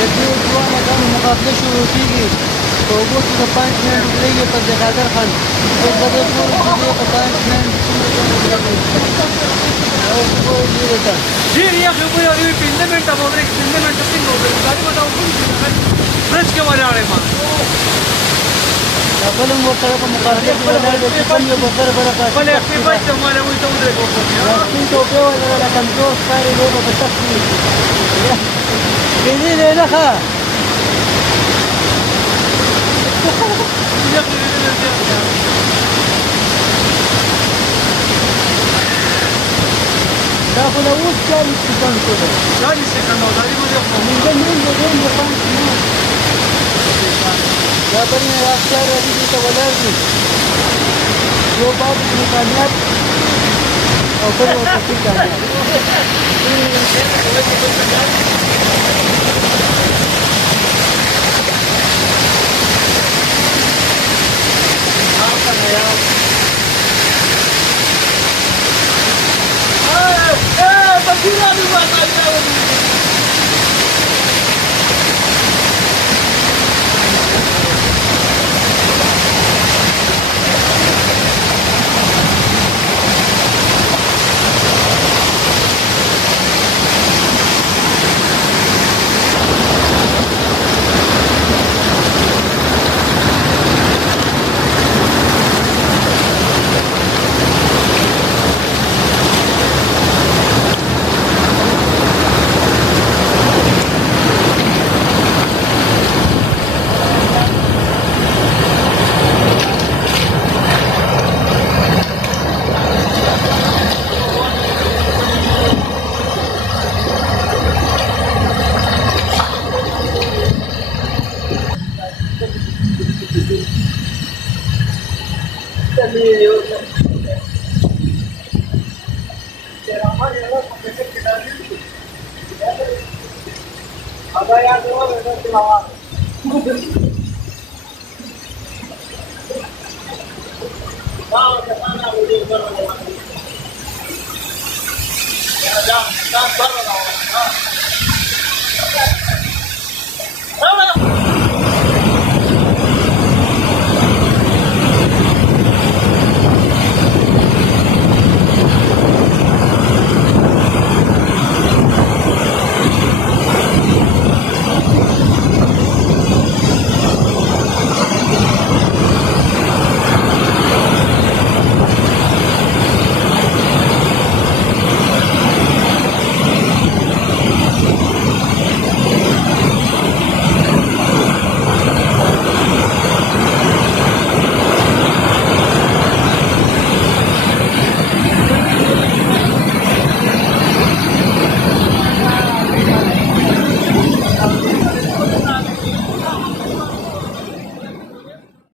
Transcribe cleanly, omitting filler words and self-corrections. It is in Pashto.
د دې دواړه ګانو مقابله شروع کېږي په اوبو کې د 5 منټ ودرېږي پر د قادر خان اوس به دې ګورو چې دې په 5 منټ څومره اوس ګورو دې ته ډېر یخ اوبه یوې 15 منټه به ودرېږي 15 منټه څنګه ودرېږي ګاډي به دا برج کې ولاړ یم دا بل هم ورسره په مقابله کې ولاړ دی چې کوم یو به بره پاتې بل یخني بچ ته ماله وایي ته ودرېږه سپین ټوپۍ ولرله کمزور ښکاري لوبه به سخت وي کېدې دی نه ښه دا خو له اوس 40 سکند شو دی 40 سکند او دا دې مې منځه منځه پنځ نه دا بل نه راښکار راځي دې ته ولاړ دي یو باب کې کامیاب او بل ورپسې کامیاب Jangan,